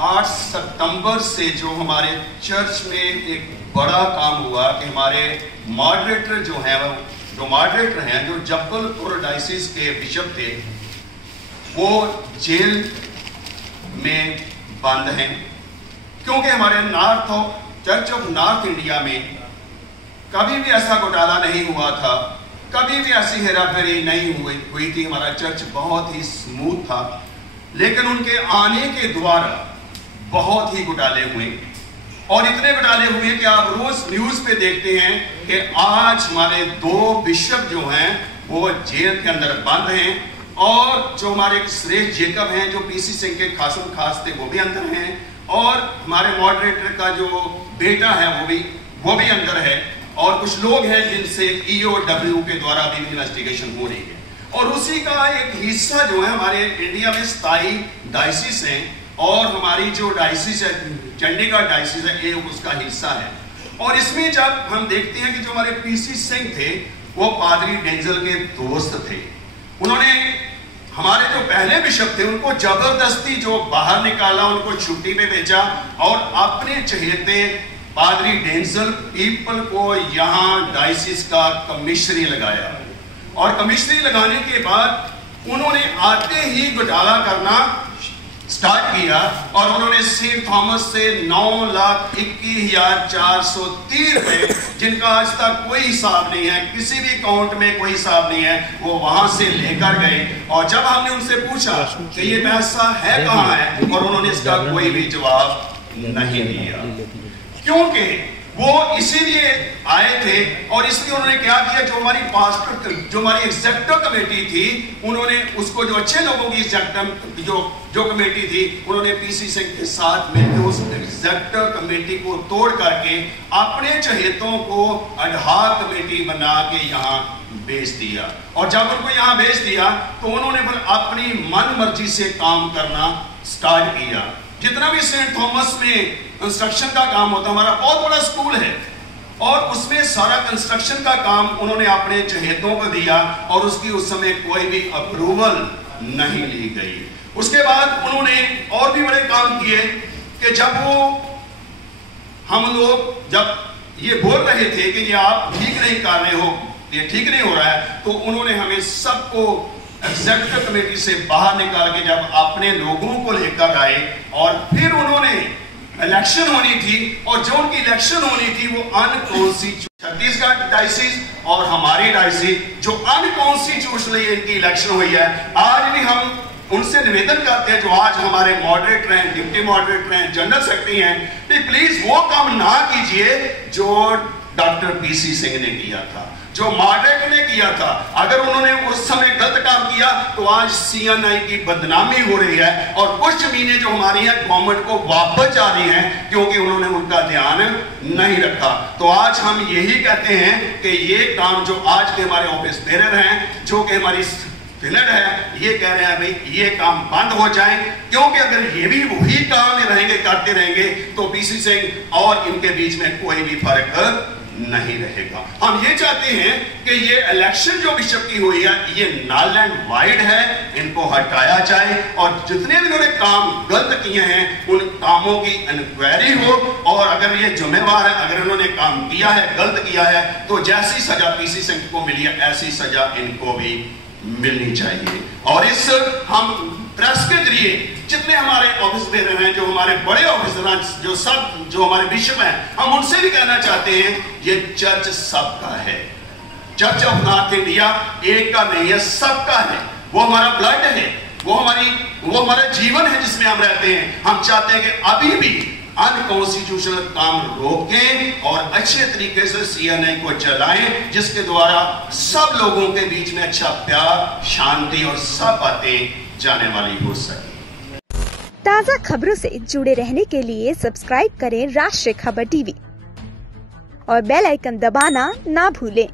8 सितंबर से जो हमारे चर्च में एक बड़ा काम हुआ कि हमारे मॉडरेटर जो हैं जो जबलपुर डायसिस के बिशप थे वो जेल में बंद हैं, क्योंकि हमारे चर्च ऑफ नॉर्थ इंडिया में कभी भी ऐसा घोटाला नहीं हुआ था, कभी भी ऐसी हेराफेरी नहीं हुई थी। हमारा चर्च बहुत ही स्मूथ था, लेकिन उनके आने के द्वारा बहुत ही घोटाले हुए, और इतने घोटाले हुए कि आप रोज न्यूज पे देखते हैं कि आज हमारे 2 बिशप जो हैं वो जेल के अंदर बंद हैं, और जो हमारे श्रेष्ठ जेकब हैं जो पीसी सिंह के खासम खास थे वो भी अंदर हैं, और हमारे मॉडरेटर का जो बेटा है वो भी अंदर है, और कुछ लोग हैं जिनसे EOW के द्वारा भी इन्वेस्टिगेशन हो रही है। और उसी का एक हिस्सा जो है हमारे इंडिया में 27 डायसिस हैं, और हमारी जो डायसिस है चंडीगढ़ डायसिस है ये उसका हिस्सा है। और इसमें जब हम देखते हैं कि जो हमारे पीसी सिंह थे वो पादरी डेंजल के दोस्त थे, उन्होंने हमारे जो पहले बिशप थे उनको जबरदस्ती जो बाहर निकाला, उनको छुट्टी पे भेजा, और अपने चहेते पादरी डेंजल पीपल को यहाँ डायसिस का कमिश्नरी लगाया, और कमिश्नरी लगाने के बाद उन्होंने आते ही घोटाला करना स्टार्ट किया, और उन्होंने सेंट थॉमस से 9,21,430 रुपए, जिनका आज तक कोई हिसाब नहीं है, किसी भी अकाउंट में कोई हिसाब नहीं है, वो वहां से लेकर गए। और जब हमने उनसे पूछा कि ये पैसा है कहाँ है, और उन्होंने इसका कोई भी जवाब नहीं दिया, क्योंकि वो इसीलिए आए थे। और इसलिए उन्होंने क्या किया, जो हमारी एग्जेक्टिव कमेटी थी, उन्होंने उसको जो अच्छे लोगों की जो कमेटी थी, उन्होंने पीसी सिंह के साथ मिलकर उस एग्जेक्टिव कमेटी को तोड़ करके अपने चहेतों को अडहाक कमेटी बना के यहाँ भेज दिया। और जब उनको यहाँ भेज दिया तो उन्होंने फिर अपनी मन मर्जी से काम करना स्टार्ट किया। जितना भी सेंट थॉमस में कंस्ट्रक्शन का काम होता, हमारा बहुत बड़ा स्कूल है, और उसमें सारा कंस्ट्रक्शन का काम उन्होंने अपने चहेतों को दिया, और उसकी उस समय कोई भी अप्रूवल नहीं ली गई। उसके बाद उन्होंने और भी बड़े काम किए कि हम लोग जब ये बोल रहे थे कि ये आप ठीक नहीं कर रहे हो, ये ठीक नहीं हो रहा है, तो उन्होंने हमें सबको एग्जेक्टिव कमेटी से बाहर निकाल के जब अपने लोगों को लेकर आए, और फिर उन्होंने इलेक्शन होनी थी, और जो उनकी इलेक्शन होनी थी वो अनकॉन्स्टिट्यूशनल, छत्तीसगढ़ डायसिस और हमारी डायसिस जो अनकॉन्स्टिट्यूशनली इनकी इलेक्शन हुई है। आज भी हम उनसे निवेदन करते हैं, जो आज हमारे मॉडरेटर हैं, डिप्टी मॉडरेटर हैं, जनरल सेक्रेटरी हैं, कि प्लीज वो काम ना कीजिए जो डॉक्टर पीसी सिंह ने किया था, जो मॉडरेटर ने किया था। अगर उन्होंने उस समय गलत काम किया तो आज CNI की बदनामी हो रही है, और कुछ जमीनें जो हमारी हैं गवर्नमेंट को वापस जा रही हैं, क्योंकि उन्होंने उनका ध्यान नहीं रखा। तो आज हम यही कहते हैं कि ये काम जो आज के हमारे ऑफिस बेरर हैं, जो कि हमारी फिनड है, ये कह रहे हैं भाई ये काम बंद हो जाए, क्योंकि अगर ये भी वही काम करते रहेंगे तो पीसी सिंह और इनके बीच में कोई भी फर्क नहीं रहेगा। हम ये चाहते हैं कि ये इलेक्शन जो बिशप की हुई है ये नल एंड वाइड है, इनको हटाया जाए, और जितने भी इन्होंने काम गलत किए हैं उन कामों की इंक्वायरी हो, और अगर ये जिम्मेवार है, अगर इन्होंने काम किया है, गलत किया है, तो जैसी सजा पीसी सिंह को मिली है ऐसी सजा इनको भी मिलनी चाहिए। और इस हम प्रेस के जरिए जितने हमारे ऑफिस बेरर हैं, जो हमारे बड़े ऑफिसर हैं, जो हमारे बिशप हैं, हम उनसे भी कहना चाहते हैं ये चर्च सबका है। चर्च ऑफ नॉर्थ इंडिया एक का नहीं है, सबका है। वो हमारा ब्लड है, वो हमारा जीवन है जिसमें हम रहते हैं। हम चाहते हैं कि अभी भी अनकॉन्स्टिट्यूशनल काम रोकें और अच्छे तरीके से CNI को चलाएं, जिसके द्वारा सब लोगों के बीच में अच्छा प्यार, शांति और सब बातें जाने वाली हो सके। ताज़ा खबरों से जुड़े रहने के लिए सब्सक्राइब करें राष्ट्रीय खबर टीवी और बेल आइकन दबाना ना भूलें।